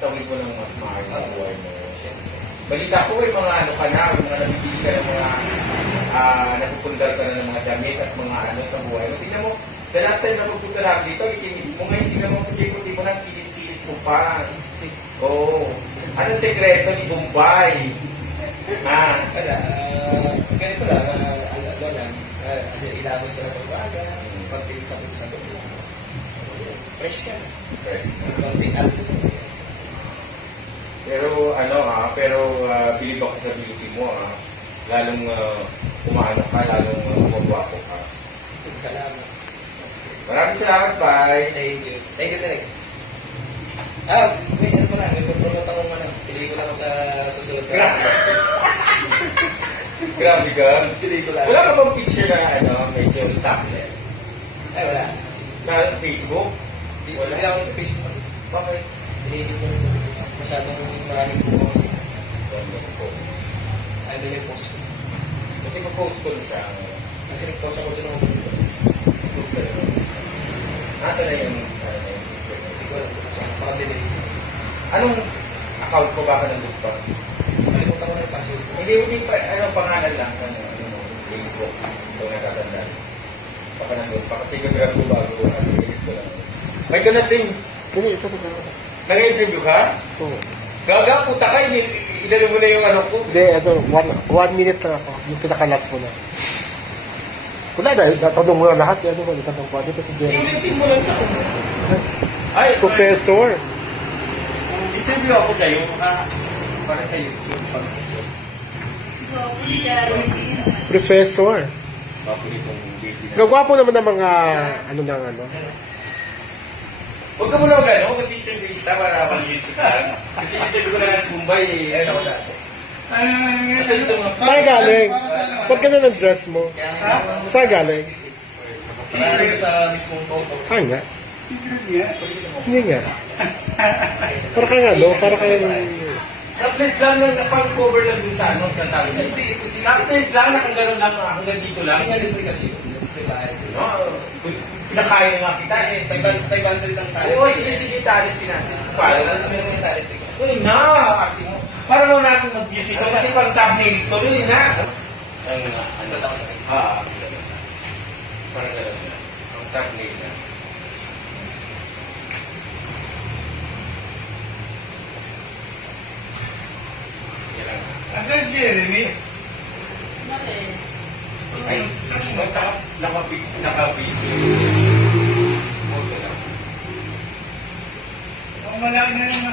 tawid mo ng mas maayos sa buhay mo. Balita ko mga ano ka na, mga nabibili ka ng mga napupundar ka na ng mga damit at mga ano sa buhay mo. Tingnan mo, the last time na pupunta namin dito, itinigil mo ngayon, tingnan mo, puti-puti mo na, kilis-kilis mo pa. Oo. Anong sekreto ni Bombay? Ganito lang, ilabos ka na sa umaga, pagpilis sa doon lang. Fresh ka na. Fresh. Mas konting alcohol. Pero bilib ako sa beauty mo, lalong umaano ka, lalong umagwapo ka. Salamat. Maraming salamat, bye! Thank you. Thank you, Direk. Wait, ano pala, may pagpulot ako man. Pili ko lang ako sa susunod na. Grabe ka. Pili ko lang. Wala ka bang picture na medyo topless? Ay, wala. Sa Facebook? Wala. Hindi ako sa Facebook. Bakit? Hindi ko masyadong maraming po. Ano yung post ko? Kasi mag-post ko na siya. Kasi nag-post ako doon ako. Post ka naman. Nasa na yung picture? Hindi ko alam. Baka-delay. Anong account ko ba ka nandun pa? Malimutan ko na yung password ko. Hindi pa, pangalan lang, Facebook. Ito natatandaan. Baka nandun pa. Kasi gagrab ko bago, edit ko lang. May ganun din. Hindi, ito na. Nag-interview ka? Oo. Gaga, puta ka, inano mo na yung ano ko. Hindi, ito, one minute lang ako. Yung pinakalas ko na. Wala, natanong mo na lahat. Ano ba, natanong ko. Dito si Jerry. Iulitin mo lang sa kanya. Ay, Professor. interview ako sa'yo, para sa YouTube. Professor. Papulit beauty na. Gagwapo naman ng mga, ano. Huwag ka muna mag-ano, kasi interviewista para mag-YouTube ka. Kasi interview ko na nga sa Mumbai, ano ako dati. Kasi ito mga... Saan galing? Ba't ganun ang dress mo? Saan galing? Marami ko sa mismong photo. Saan nga? Hindi nga. Para kang ano? Para kang... Topless lang, pang-cover lang dun sa sa tali. Topless lang, nakagano'n lang, hanggang dito lang. Kaya libre kasi yun. No, pinakain na nga kita eh. 500 lang sa akin. Oo, sige, talent natin. Para Meron yung talent ko. Uy na, ate mo. Para naman natin mag-music ko kasi pang thumbnail ito. Uy na. Ano lang. Parang gano'n na. Ang thumbnail na. Yan lang. Asan si Rene? Ay, nakabito. Ang malaki na yung